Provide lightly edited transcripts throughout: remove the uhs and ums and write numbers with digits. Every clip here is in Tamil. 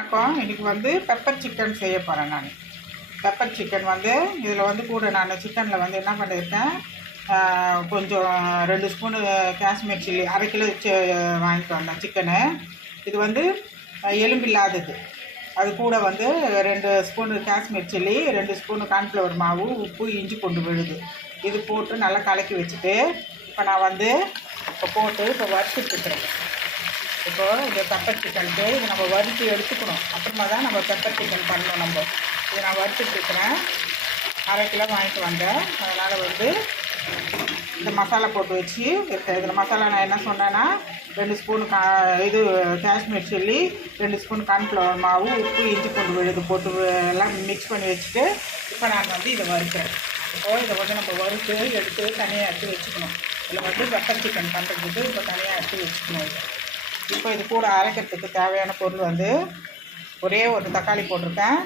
வணக்கம். இன்றைக்கி வந்து பெப்பர் சிக்கன் செய்ய போகிறேன் நான். பெப்பர் சிக்கன் வந்து இதில் வந்து கூட நான் சிக்கனில் வந்து என்ன பண்ணியிருக்கேன், கொஞ்சம் 2 ஸ்பூனு காஷ்மீர் சில்லி, அரை கிலோ வாங்கிட்டு வந்தேன் சிக்கனு. இது வந்து எலும்பில்லாதது. அது கூட வந்து 2 spoon Kashmir chilli, 2 spoon cornflour மாவு, உப்பு, இஞ்சி பூண்டு விழுது. இது போட்டு நல்லா கலக்கி வச்சுட்டு இப்போ நான் வந்து இப்போ வறுத்துட்டுருக்குறேன். இப்போது இந்த பெப்பர் சிக்கனுக்கு இது நம்ம வறுத்து எடுத்துக்கணும். அப்புறமா தான் நம்ம பெப்பர் சிக்கன் பண்ணணும். நம்ம இதை நான் வறுத்துட்டுருக்கிறேன். அரை கிலோ வாங்கிட்டு வந்தேன். அதனால் வந்து இந்த மசாலா போட்டு வச்சு இருக்கேன். இதில் மசாலா நான் என்ன சொன்னேன்னா 2 ஸ்பூன் இது காஷ்மீர் சில்லி, 2 ஸ்பூன் கார்ன்ஃப்ளவர் மாவு, உப்பு, இஞ்சி பூண்டு விழுது போட்டு எல்லாம் மிக்ஸ் பண்ணி வச்சுட்டு இப்போ நான் வந்து இதை வறுக்கிறேன். இப்போது இதை வந்து நம்ம வறுத்து எடுத்து தனியாக எடுத்து வச்சுக்கணும். இதில் வந்து பெப்பர் சிக்கன் பண்ணுறதுக்கு இப்போ தனியாக எடுத்து வச்சுக்கணும். இப்போ இது கூட அரைக்கிறதுக்கு தேவையான பொருள் வந்து ஒரே ஒரு தக்காளி போட்டிருக்கேன்.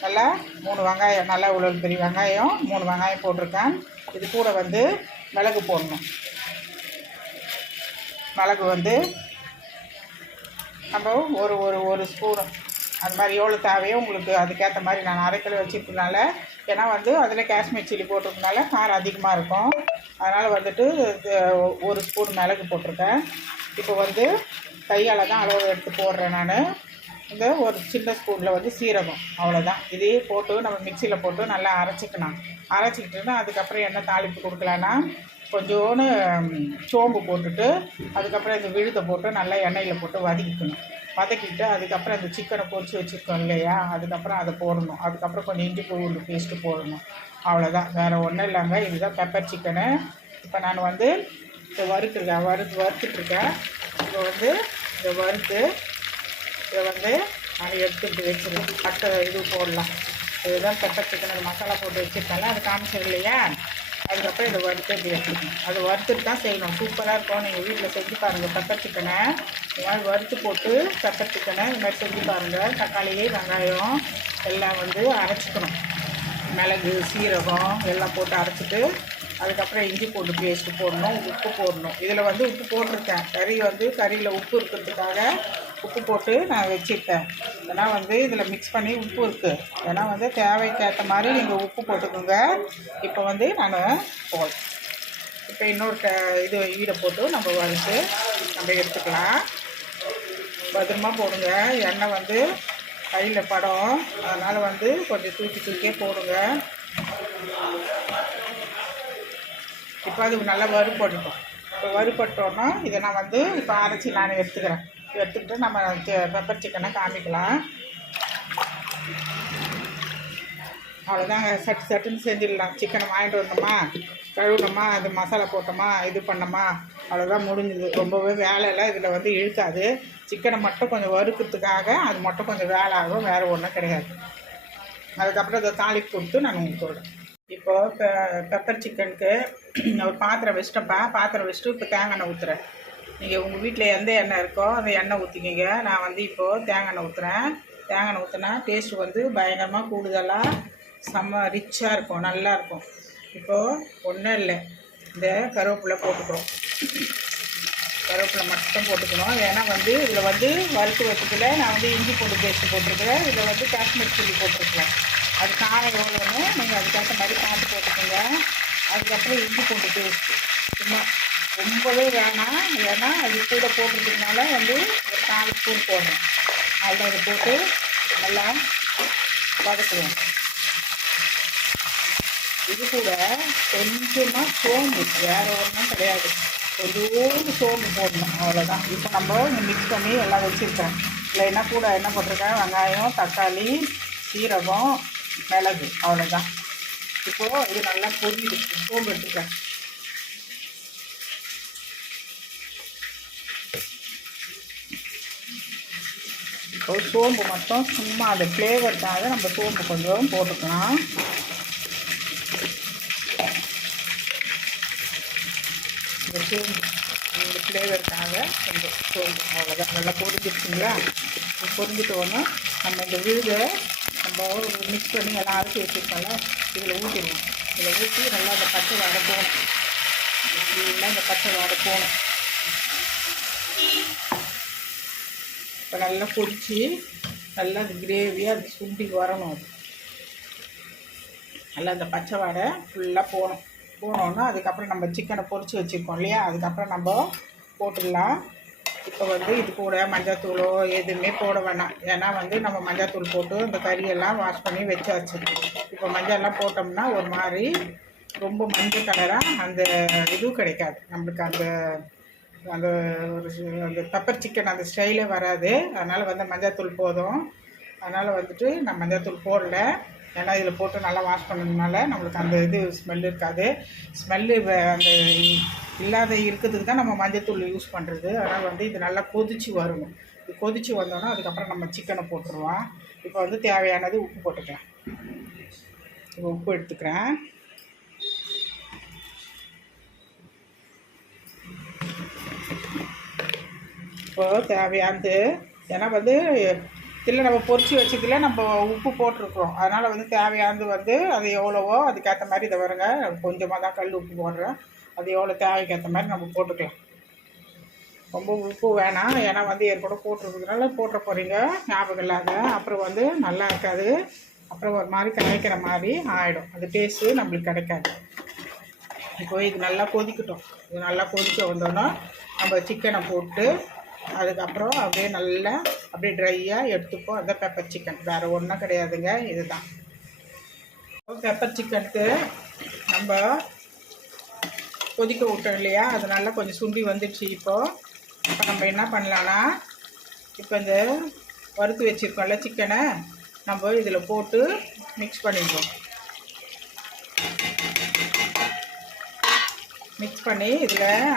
நல்லா 3 வெங்காயம், நல்லா இவ்வளோ பெரிய வெங்காயம் 3 வெங்காயம் போட்டிருக்கேன். இது கூட வந்து மிளகு போடணும். மிளகு வந்து நம்ம ஒரு ஸ்பூன் அது மாதிரி எவ்வளோ தேவையோ உங்களுக்கு அதுக்கேற்ற மாதிரி நான் அரை கிலோ வச்சுருக்கனால, ஏன்னா வந்து அதில் காஷ்மீர் சில்லி போட்டிருக்கனால காரம் அதிகமாக இருக்கும். அதனால் வந்துட்டு 1 ஸ்பூன் மிளகு போட்டிருக்கேன். இப்போ வந்து கையால் தான் அளவு எடுத்து போடுறேன் நான். இந்த ஒரு சின்ன ஸ்பூனில் வந்து சீரகம், அவ்வளோதான். இதையே போட்டு நம்ம மிக்சியில் போட்டு நல்லா அரைச்சிக்கிட்டுன்னா அதுக்கப்புறம் என்ன தாளிப்பு கொடுக்கலான்னா கொஞ்சோன்னு சோம்பு போட்டுட்டு அதுக்கப்புறம் இந்த விழுதை போட்டு நல்லா எண்ணெயில் போட்டு வதக்கிட்டு அதுக்கப்புறம் இந்த சிக்கனை பொரிச்சு வச்சுருக்கோம் இல்லையா, அதுக்கப்புறம் அதை போடணும். அதுக்கப்புறம் கொஞ்சம் இஞ்சி பூண்டு பேஸ்ட்டு போடணும். அவ்வளோதான், வேறு ஒன்றும் இல்லைங்க. இதுதான் பெப்பர் சிக்கனு. இப்போ நான் வந்து இதை வறுத்துட்ருக்கேன். இப்போ வந்து இதை வறுத்து இதை வந்து நான் எடுத்துகிட்டு வச்சுருவேன். பட்டை இது போடலாம். இதுதான் பெப்பர் சிக்கன் மசாலா போட்டு வச்சுருக்கேன்ல, அது காமிச்சது இல்லையா. அதுக்கப்புறம் இதை வறுத்து இப்படி எடுத்துக்கணும். அது வறுத்துட்டு தான் செய்யணும். சூப்பராக இருக்கும். நீங்கள் வீட்டில் செஞ்சு பாருங்கள். பெப்பர் சிக்கனை இந்த மாதிரி வறுத்து போட்டு பெப்பர் சிக்கனை இந்த மாதிரி செஞ்சு பாருங்கள். தக்காளி, வெங்காயம் எல்லாம் வந்து அரைச்சிக்கணும். மிளகு, சீரகம் எல்லாம் போட்டு அரைச்சிட்டு அதுக்கப்புறம் இஞ்சி பூண்டு பேஸ்ட்டு போடணும், உப்பு போடணும். இதில் வந்து உப்பு போட்டிருக்கேன். கறியில் உப்பு இருக்கிறதுக்காக உப்பு போட்டு நான் வச்சுருக்கேன். ஏன்னா வந்து இதில் மிக்ஸ் பண்ணி உப்பு இருக்குது. ஏன்னா வந்து தேவைக்கேற்ற மாதிரி நீங்கள் உப்பு போட்டுக்கோங்க. இப்போ வந்து நான் போடுறேன். இப்போ இன்னொரு இது ஈடை போட்டு நம்ம வறுத்து நம்ம எடுத்துக்கலாம். பத்திரமா போடுங்க. எண்ணெய் வந்து கையில் படம், அதனால் வந்து கொஞ்சம் தூக்கியே போடுங்க. இப்போ அது நல்லா வறுபட்டுட்டோம். இப்போ வறுபட்டோன்னா இதை நான் வந்து இப்போ அரைச்சி நான் எடுத்துக்கிட்டு நம்ம பெப்பர் சிக்கனை காமிக்கலாம். அவ்வளோதாங்க. சட்டுன்னு செஞ்சிடலாம். சிக்கனை வாங்கிட்டு வந்தோமா, கழுவுனோமா, அது மசாலா போட்டோமா, இது பண்ணோமா, அவ்வளோதான், முடிஞ்சுது. ரொம்பவே வேலையெல்லாம் இதில் வந்து இழுக்காது. சிக்கனை மட்டும் கொஞ்சம் வறுக்கிறதுக்காக அது மட்டும் கொஞ்சம் வேலை ஆகும், வேறு ஒன்றும் கிடையாது. அதுக்கப்புறம் அதை தாளிப்பு கொடுத்து நான் உங்களுக்கு சொல்கிறேன். இப்போது பெப்பர் சிக்கனுக்கு ஒரு பாத்திரம் வச்சுட்டு இப்போ தேங்காய் எண்ணெய் ஊற்றுறேன். நீங்கள் உங்கள் வீட்டில் எந்த எண்ணெய் இருக்கோ அந்த எண்ணெய் ஊற்றிக்கிங்க. நான் வந்து இப்போது தேங்காய் எண்ணெய் ஊற்றுறேன். தேங்காய் எண்ணெய் ஊற்றினா டேஸ்ட்டு வந்து பயங்கரமாக கூடுதலாக செம்ம ரிச்சாக இருக்கும், நல்லாயிருக்கும். இப்போது ஒன்றும் இல்லை, இந்த கருவேப்பிலை போட்டுக்கிறோம். கருவேப்பிலை மட்டும் போட்டுக்கணும். ஏன்னா வந்து இதில் வந்து வறுத்து வச்சதில் நான் வந்து இஞ்சி பூண்டு பேஸ்ட்டு போட்டிருக்கிறேன். இதில் வந்து காஷ்மீர் சில்லி போட்டிருக்கிறேன். அது காரம் எவ்வளோன்னு நீங்கள் அதுக்கேற்ற மாதிரி பார்த்து போட்டுக்கோங்க. அதுக்கப்புறம் இஞ்சி பூண்டு பேஸ்ட்டு சும்மா ரொம்பவே வேணாம். ஏன்னா அது கூட போட்டுறதுனால வந்து ஒரு 4 ஸ்பூன் போடுறேன். அதில் அதை போட்டு நல்லா வதக்குவோம். இது கூட கொஞ்சமாக சோம்பு, வேறு ஒன்றும் கிடையாது, கொஞ்சோண்டு சோம்பு போடணும், அவ்வளோதான். இப்போ நம்ம மிக்ஸ் பண்ணி எல்லாம் வச்சுருக்கோம். இல்லைன்னா கூட என்ன போட்டிருக்கேன், வெங்காயம், தக்காளி, சீரகம், மிளகு, அவ்வளோதான். இப்போது இது நல்லா பொரியுது. சோம்பு எடுத்துக்கிறேன். இப்போ சோம்பு மட்டும் சும்மா அந்த ஃப்ளேவருக்காக நம்ம சோம்பு கொஞ்சம் போட்டுக்கலாம். இந்த சோம்பு இந்த ஃப்ளேவருக்காக கொஞ்சம் சோம்பு, அவ்வளோதான். நல்லா பொரிஞ்சிருச்சுங்களா. பொரிஞ்சிட்டோன்னா நம்ம இந்த விழுதை நம்ம மிக்ஸ் பண்ணி எல்லாம் அரைச்சி வச்சுருக்கோம்ல, இதில் ஊற்றிடுவோம். இதில் ஊற்றி நல்லா அந்த பச்சை வாடை போகணும். ஃபுல்லாக இந்த பச்சை வாடை போகணும். இப்போ நல்லா பொரித்து நல்லா அது கிரேவியாக அது சுண்டி வரணும். நல்லா அந்த பச்சை வாடை ஃபுல்லாக போனோன்னா அதுக்கப்புறம் நம்ம சிக்கனை பொரிச்சு வச்சுருக்கோம் இல்லையா, அதுக்கப்புறம் நம்ம போட்டுடலாம். இப்போ வந்து இது கூட மஞ்சள்தூளோ எதுவுமே போட வேணாம். ஏன்னா வந்து நம்ம மஞ்சள்தூள் போட்டு இந்த கறியெல்லாம் வாஷ் பண்ணி வச்சாச்சு. இப்போ மஞ்சள்லாம் போட்டோம்னா ஒரு மாதிரி ரொம்ப மஞ்சள் கலராக அந்த இதுவும் கிடைக்காது நம்மளுக்கு. அந்த அந்த ஒரு அந்த பெப்பர் சிக்கன் அந்த ஸ்டைலே வராது. அதனால் வந்து மஞ்சள்தூள் போதும். அதனால் வந்துட்டு நான் மஞ்சள்தூள் போடல. ஏன்னா இதில் போட்டு நல்லா வாஷ் பண்ணதுனால நம்மளுக்கு அந்த இது ஸ்மெல் இருக்காது. ஸ்மெல்லு அந்த இல்லாத இருக்கிறதுக்கு தான் நம்ம மஞ்சள்தூள் யூஸ் பண்ணுறது. அதனால் வந்து இது நல்லா கொதித்து வரணும். இது கொதித்து வந்தோன்னா அதுக்கப்புறம் நம்ம சிக்கனை போட்டுருவோம். இப்போ வந்து தேவையானது உப்பு போட்டுக்கலாம். இப்போ உப்பு எடுத்துக்கிறேன். இப்போது தேவையானது, ஏன்னா வந்து இதில் நம்ம பொரிச்சு வச்சதில் நம்ம உப்பு போட்டிருக்கிறோம். அதனால் வந்து தேவையானது வந்து அது எவ்வளவோ அதுக்கேற்ற மாதிரி இதை வருங்க. கொஞ்சமாக தான் கல் உப்பு போடுறேன். அது எவ்வளோ தேவைக்கு ஏற்ற மாதிரி நம்ம போட்டுக்கலாம். ரொம்ப உப்பு வேணாம். ஏன்னா வந்து ஏற்கனவே போட்டிருக்கிறதுனால போட்டுற போகிறீங்க ஞாபகம் இல்லாத. அப்புறம் வந்து நல்லா இருக்காது. அப்புறம் ஒரு மாதிரி கிடைக்கிற மாதிரி ஆகிடும். அது டேஸ்ட்டு நம்மளுக்கு கிடைக்காது. இப்போ இது நல்லா கொதிக்கட்டும். இது நல்லா கொதிக்க வந்தோன்னா நம்ம சிக்கனை போட்டு அதுக்கப்புறம் அப்படியே நல்லா அப்படியே ட்ரையாக எடுத்துப்போம். அந்த பெப்பர் சிக்கன் வேறு ஒன்றும் கிடையாதுங்க. இதுதான் பெப்பர் சிக்கனுக்கு நம்ம கொதிக்க விட்டோம் இல்லையா, அது நல்லா கொஞ்சம் சுண்டி வந்துடுச்சு. இப்போ நம்ம என்ன பண்ணலான்னா, இப்போ இந்த வறுத்து வச்சுருக்கோம்ல சிக்கனை நம்ம இதில் போட்டு மிக்ஸ் பண்ணிடுவோம். மிக்ஸ் பண்ணி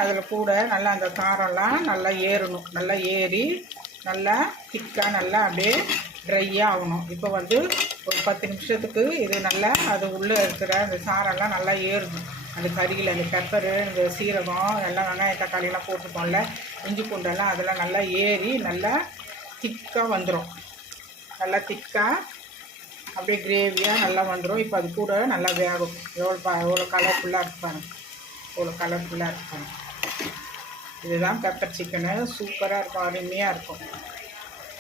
அதில் கூட நல்லா அந்த காரம்லாம் நல்லா ஏறணும். நல்லா ஏறி நல்லா திக்காக நல்லா அப்படியே ட்ரையாக ஆகணும். இப்போ வந்து ஒரு 10 நிமிஷத்துக்கு இது நல்லா அது உள்ளே இருக்கிற அந்த சாரெல்லாம் நல்லா ஏறணும். அந்த கறியில் அந்த பெப்பரு இந்த சீரகம் எல்லாம் வெங்காயம் தக்காளியெல்லாம் போட்டுப்போம்ல, இஞ்சி பூண்டெல்லாம் அதெல்லாம் நல்லா ஏறி நல்லா திக்காக வந்துடும். நல்லா திக்காக அப்படியே கிரேவியாக நல்லா வந்துடும். இப்போ அது கூட நல்லா வேகும். எவ்வளோ கலர்ஃபுல்லாக இருப்பாங்க, இவ்வளோ கலர்ஃபுல்லாக இருக்கும். இதுதான் பெப்பர் சிக்கனு. சூப்பராக இருக்கும், அருமையாக இருக்கும்.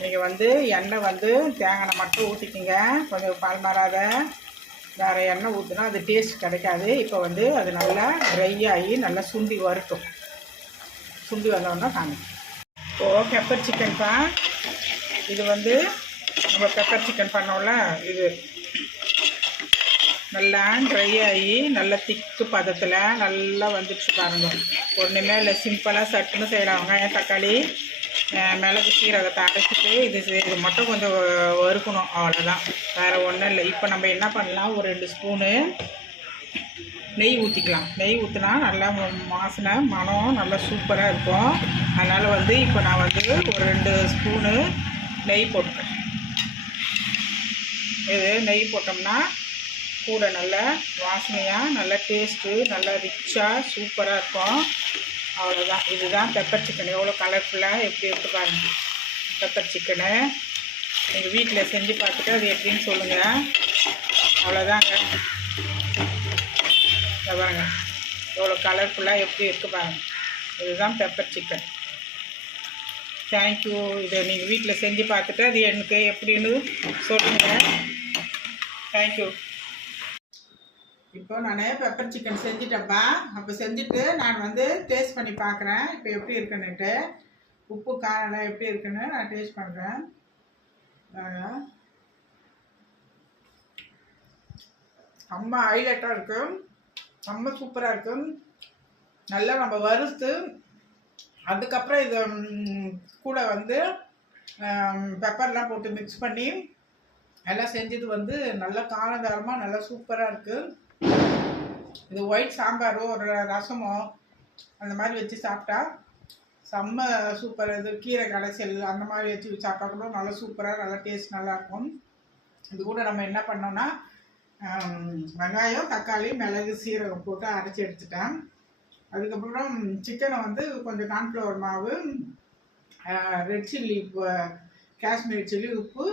நீங்கள் வந்து எண்ணெய் வந்து தேங்காய் எண்ணெய் மட்டும் ஊற்றிக்கிங்க. கொஞ்சம் பால் மாறாத வேறு எண்ணெய் ஊற்றினா அது டேஸ்ட் கிடைக்காது. இப்போ வந்து அது நல்லா ட்ரை ஆகி நல்லா சுண்டி வரட்டும். சுண்டி வந்தோன்னா காமிக்கும். இப்போது பெப்பர் சிக்கன் தான் இது. வந்து நம்ம பெப்பர் சிக்கன் பண்ணோம்ல, இது நல்லா ட்ரை ஆகி நல்லா திக்கு பதத்தில் நல்லா வந்துடுச்சு பாருங்க. ஒன்றுமே இல்லை, சிம்பிளாக சட்டுன்னு செய்யலாம். வெங்காயம் தக்காளி மிளகு சீரகத்தை அரைச்சிட்டு இது மட்டும் கொஞ்சம் வறுக்கணும், அவ்வளோதான். வேறு ஒன்றும் இல்லை. இப்போ நம்ம என்ன பண்ணலாம், ஒரு 2 ஸ்பூனு நெய் ஊற்றிக்கலாம். நெய் ஊற்றினா நல்லா வாசனை மனம் நல்லா சூப்பராக இருக்கும். அதனால் வந்து இப்போ நான் வந்து ஒரு 2 ஸ்பூனு நெய் போட்டுக்கிறேன். இது நெய் போட்டோம்னா கூட நல்லா வாசனையாக நல்லா டேஸ்ட்டு நல்லா ரிச்சாக சூப்பராக இருக்கும். அவ்வளோதான். இதுதான் பெப்பர் சிக்கன். எவ்வளோ கலர்ஃபுல்லாக எப்படி எடுத்து பாருங்கள். பெப்பர் சிக்கனு எங்கள் வீட்டில் செஞ்சு பார்த்துட்டு அது எப்படின்னு சொல்லுங்கள். அவ்வளோதாங்க. பாருங்க எவ்வளோ கலர்ஃபுல்லாக எப்படி எடுத்து பாருங்கள். இதுதான் பெப்பர் சிக்கன். தேங்க்யூ. இதை நீங்கள் வீட்டில் செஞ்சு பார்த்துட்டு அது எனக்கு எப்படின்னு சொல்லுங்கள். தேங்க்யூ. இப்போ நான் பெப்பர் சிக்கன் செஞ்சிட்டேன்ப்பா. அப்போ செஞ்சுட்டு நான் வந்து டேஸ்ட் பண்ணி பார்க்குறேன் இப்போ எப்படி இருக்குன்னுட்டு. உப்பு காரெல்லாம் எப்படி இருக்குன்னு நான் டேஸ்ட் பண்ணுறேன். செம்ம ஹைலைட்டாக இருக்கும், செம்ம சூப்பராக இருக்கும். நல்லா நம்ம வறுத்து அதுக்கப்புறம் இதை கூட வந்து பெப்பர்லாம் போட்டு மிக்ஸ் பண்ணி எல்லாம் செஞ்சது வந்து நல்லா காரசாரமாக நல்லா சூப்பராக இருக்குது. இது ஒயிட் சாம்பாரோ ஒரு ரசமோ அந்த மாதிரி வச்சு சாப்பிட்டா செம்ம சூப்பர். இது கீரை கடைசல் அந்த மாதிரி வச்சு சாப்பிட்டா கூட நல்லா சூப்பராக நல்லா டேஸ்ட் நல்லாயிருக்கும். இது கூட நம்ம என்ன பண்ணோம்னா வெங்காயம் தக்காளி மிளகு சீரகம் போட்டு அரைச்சி எடுத்துட்டேன். அதுக்கப்புறம் சிக்கனை வந்து கொஞ்சம் கார்ன்ஃப்ளவர் மாவு, ரெட் சில்லி, காஷ்மீரி சில்லி, உப்பு,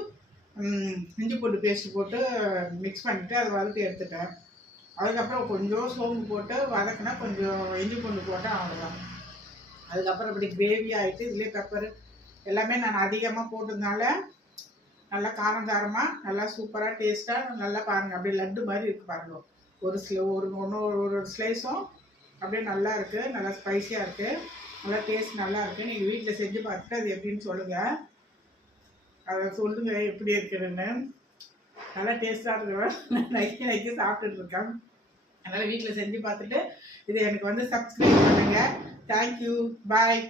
இஞ்சி பூண்டு பேஸ்ட் போட்டு மிக்ஸ் பண்ணிவிட்டு அதை வறுத்து எடுத்துட்டேன். அதுக்கப்புறம் கொஞ்சம் சோம்பு போட்டு வதக்கினா கொஞ்சம் இஞ்சி பூண்டு போட்டால் அவ்வளோதான். அதுக்கப்புறம் இப்படி கிரேவி ஆகிட்டு இதுலேயே பெப்பர் எல்லாமே நான் அதிகமாக போட்டதுனால நல்லா காரம் காரமாக நல்லா சூப்பராக டேஸ்ட்டாக நல்லா பாருங்கள். அப்படியே லட்டு மாதிரி இருக்குது பாருங்கள். ஒரு ஸ்லைஸும் அப்படியே நல்லா இருக்குது, நல்லா ஸ்பைஸியாக இருக்குது, நல்லா டேஸ்ட் நல்லா இருக்குது. நீங்கள் வீட்டில் செஞ்சு பார்த்துட்டு அது எப்படின்னு சொல்லுங்கள். அதை சொல்லுங்கள் எப்படி இருக்குதுன்னு. நல்லா டேஸ்ட்டாக இருக்கிற நைக்கி சாப்பிட்டுட்டு இருக்கேன். அதனால் வீட்டில் செஞ்சு பார்த்துட்டு இது எனக்கு வந்து சப்ஸ்கிரைப் பண்ணுங்கள். தேங்க்யூ, பாய்.